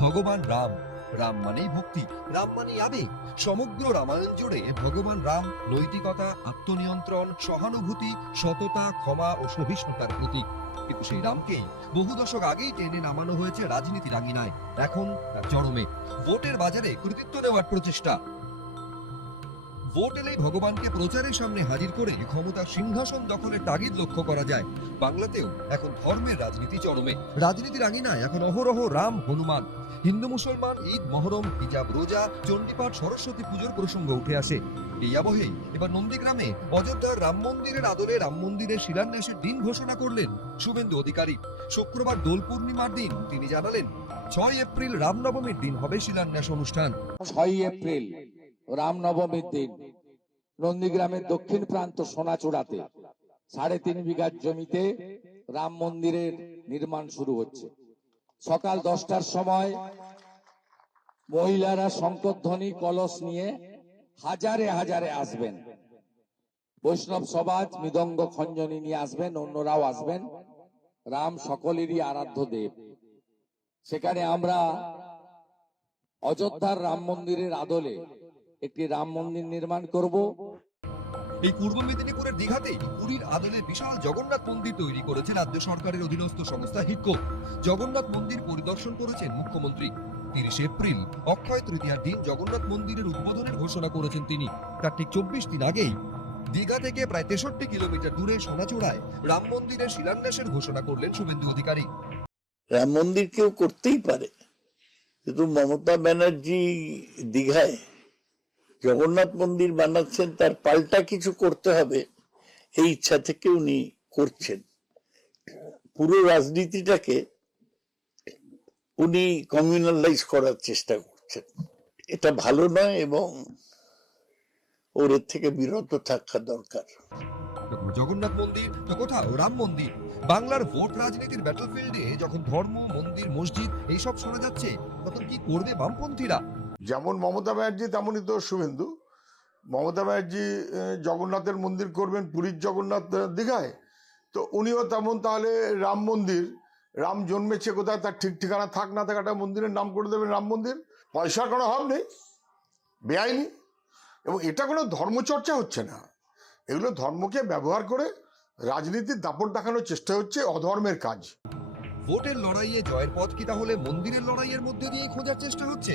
ভগবান রাম। রাম মানেই ভক্তি, রাম মানেই আবেগ। সমগ্র রামায়ণ জুড়ে ভগবান রাম নৈতিকতা, আত্মনিয়ন্ত্রণ, সহানুভূতি, সততা, ক্ষমা ও সহিষ্ণুতার প্রতীক। কিন্তু সেই রামকেই বহু দশক আগেই টেনে নামানো হয়েছে রাজনীতির আঙিনায় এখন তার চরমে। ভোটের বাজারে কৃতিত্ব নেওয়ার প্রচেষ্টা। ভোট এলেই ভগবানকে প্রচারের সামনে হাজির করে ক্ষমতার সিংহাসন দখলের তাগিদ লক্ষ্য করা যায়। বাংলাতেও এখন ধর্মের রাজনীতি চরমে। রাজনীতির আঙিনায় এখন অহরহ রাম হনুমান। হিন্দু মুসলমান, ঈদ, মহরম, হিজাব, রোজা, চণ্ডীপাঠ, সরস্বতী পুজোর প্রসঙ্গ উঠে আসে। এই আবহে এবার নন্দীগ্রামে অযোধ্যার রাম মন্দিরের আদলে রাম মন্দিরের শিলান্যাসের দিন ঘোষণা করলেন শুভেন্দু অধিকারী। শুক্রবার দোল পূর্ণিমার দিন তিনি জানালেন, ছয় এপ্রিল রামনবমীর দিন হবে শিলান্যাস অনুষ্ঠান। ছয় এপ্রিল রামনবমীর দিন। নন্দীগ্রামের দক্ষিণ প্রান্ত সোনাচূড়াতে সাড়ে তিন বিঘার জমিতে রাম মন্দিরের নির্মাণ শুরু হচ্ছে। সকাল দশটার সময় মহিলারা শঙ্করধ্বনি কলস নিয়ে হাজারে হাজারে আসবেন। বৈষ্ণব সমাজ, মৃদঙ্গ খঞ্জনি নিয়ে আসবেন, অন্যরাও আসবেন। রাম সকলেরই আরাধ্য দেব। সেখানে আমরা অযোধ্যার রাম মন্দিরের আদলে একটি রাম মন্দির নির্মাণ করব। এই পূর্ব মেদিনীপুরের দীঘাতেই পুরীর আদলে বিশাল জগন্নাথ মন্দির তৈরি করেছে রাজ্য সরকারের অধীনস্থ সংস্থা হিকো। জগন্নাথ মন্দির পরিদর্শন করেছেন মুখ্যমন্ত্রী। তিরিশে এপ্রিল, অক্ষয় তৃতীয়ার দিন জগন্নাথ মন্দিরের উদ্বোধনের ঘোষণা করেছেন তিনি। তার ঠিক চব্বিশ দিন আগেই দীঘা থেকে প্রায় তেষট্টি কিলোমিটার দূরে সোনাচূড়ায় রাম মন্দিরের শিলান্যাসের ঘোষণা করলেন শুভেন্দু অধিকারী। রাম মন্দির কেউ করতেই পারে। কিন্তু মমতা ব্যানার্জি দীঘায় জগন্নাথ মন্দির বানাচ্ছেন, তার পাল্টা কিছু করতে হবে, এই ইচ্ছা থেকে উনি করছেন। পুরো রাজনীতিটাকে উনি কমিউনালাইজ করার চেষ্টা করছেন। এটা ভালো নয় এবং ওর থেকে বিরত থাকা দরকার। জগন্নাথ মন্দির তো কোথাও, রাম মন্দির। বাংলার ভোট রাজনীতির ব্যাটলফিল্ডে যখন ধর্ম, মন্দির, মসজিদ, এইসব শোনা যাচ্ছে, তখন কি করবে বামপন্থীরা? যেমন মমতা ব্যানার্জি, তেমনই তো শুভেন্দু। মমতা ব্যানার্জি জগন্নাথের মন্দির করবেন পুরীর জগন্নাথ দীঘায়। তো উনিও তেমন, তাহলে রাম মন্দির। রাম জন্মেছে কোথায়? তার ঠিক ঠিকানা থাক না থাক একটা মন্দিরের নাম করে দেবেন রাম মন্দির। পয়সার কোনো অভাব নেই, বেআইনি। এবং এটা কোনো ধর্মচর্চা হচ্ছে না। এগুলো ধর্মকে ব্যবহার করে রাজনীতির দাপট দেখানোর চেষ্টা হচ্ছে অধর্মের কাজ। ভোটের লড়াইয়ে জয়ের পথ কি তাহলে মন্দিরের লড়াইয়ের মধ্যে দিয়ে খোঁজার চেষ্টা হচ্ছে?